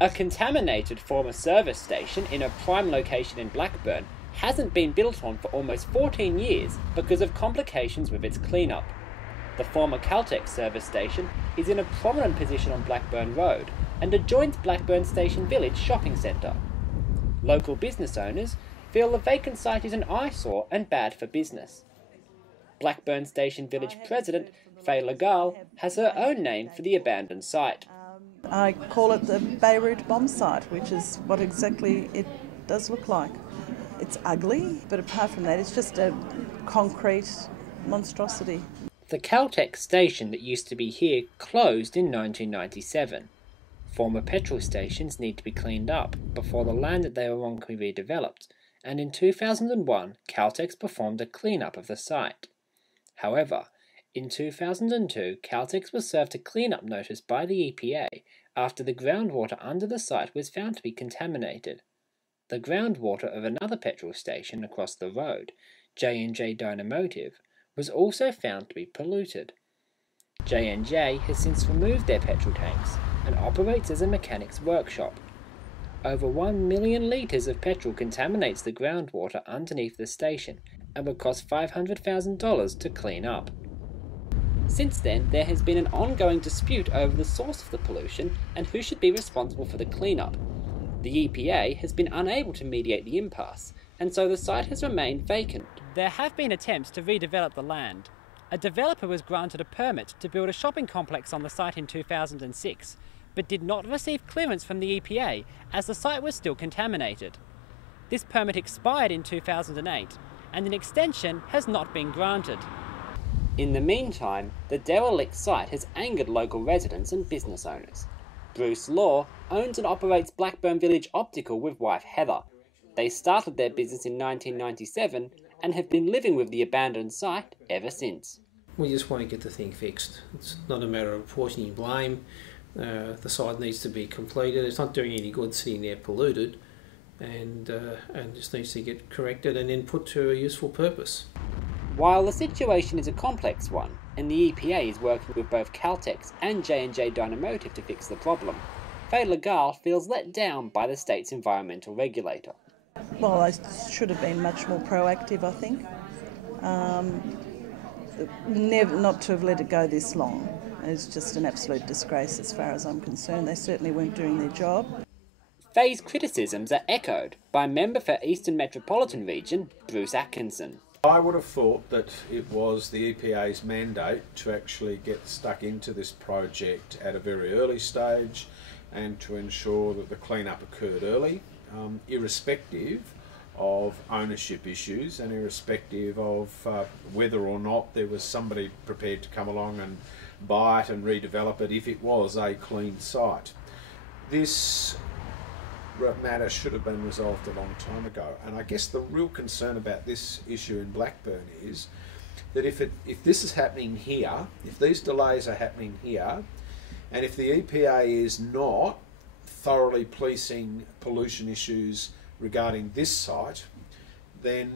A contaminated former service station in a prime location in Blackburn hasn't been built on for almost 14 years because of complications with its cleanup. The former Caltex service station is in a prominent position on Blackburn Road and adjoins Blackburn Station Village shopping centre. Local business owners feel the vacant site is an eyesore and bad for business. Blackburn Station Village President Faye Legal has her own name for the abandoned site. I call it the Beirut bomb site, which is what exactly it does look like. It's ugly, but apart from that, it's just a concrete monstrosity. The Caltex station that used to be here closed in 1997. Former petrol stations need to be cleaned up before the land that they were on can be redeveloped, and in 2001 Caltex performed a clean-up of the site. However, in 2002 Caltex was served a clean-up notice by the EPA after the groundwater under the site was found to be contaminated. The groundwater of another petrol station across the road, J&J Dynamotive, was also found to be polluted. J&J has since removed their petrol tanks and operates as a mechanics workshop. Over 1 million litres of petrol contaminates the groundwater underneath the station and would cost $500,000 to clean up. Since then, there has been an ongoing dispute over the source of the pollution and who should be responsible for the cleanup. The EPA has been unable to mediate the impasse, and so the site has remained vacant. There have been attempts to redevelop the land. A developer was granted a permit to build a shopping complex on the site in 2006, but did not receive clearance from the EPA as the site was still contaminated. This permit expired in 2008, and an extension has not been granted. In the meantime, the derelict site has angered local residents and business owners. Bruce Law owns and operates Blackburn Village Optical with wife Heather. They started their business in 1997 and have been living with the abandoned site ever since. We just want to get the thing fixed. It's not a matter of apportioning blame. The site needs to be completed. It's not doing any good sitting there polluted, and just needs to get corrected and then put to a useful purpose. While the situation is a complex one, and the EPA is working with both Caltex and J&J Dynamotive to fix the problem, Faye Legal feels let down by the state's environmental regulator. Well, I should have been much more proactive, I think. Not to have let it go this long is just an absolute disgrace as far as I'm concerned. They certainly weren't doing their job. Faye's criticisms are echoed by member for Eastern Metropolitan Region, Bruce Atkinson. I would have thought that it was the EPA's mandate to actually get stuck into this project at a very early stage and to ensure that the clean-up occurred early, irrespective of ownership issues and irrespective of whether or not there was somebody prepared to come along and buy it and redevelop it if it was a clean site. This matter should have been resolved a long time ago, and I guess the real concern about this issue in Blackburn is that if this is happening here, if these delays are happening here, and if the EPA is not thoroughly policing pollution issues regarding this site, then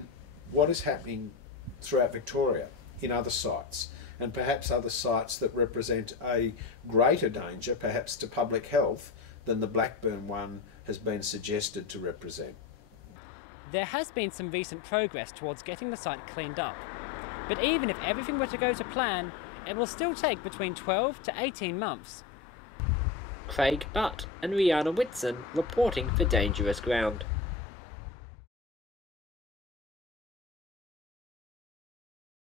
what is happening throughout Victoria in other sites, and perhaps other sites that represent a greater danger, perhaps to public health, than the Blackburn one has been suggested to represent. There has been some recent progress towards getting the site cleaned up, but even if everything were to go to plan, it will still take between 12 to 18 months. Craig Butt and Rhiana Whitson reporting for Dangerous Ground.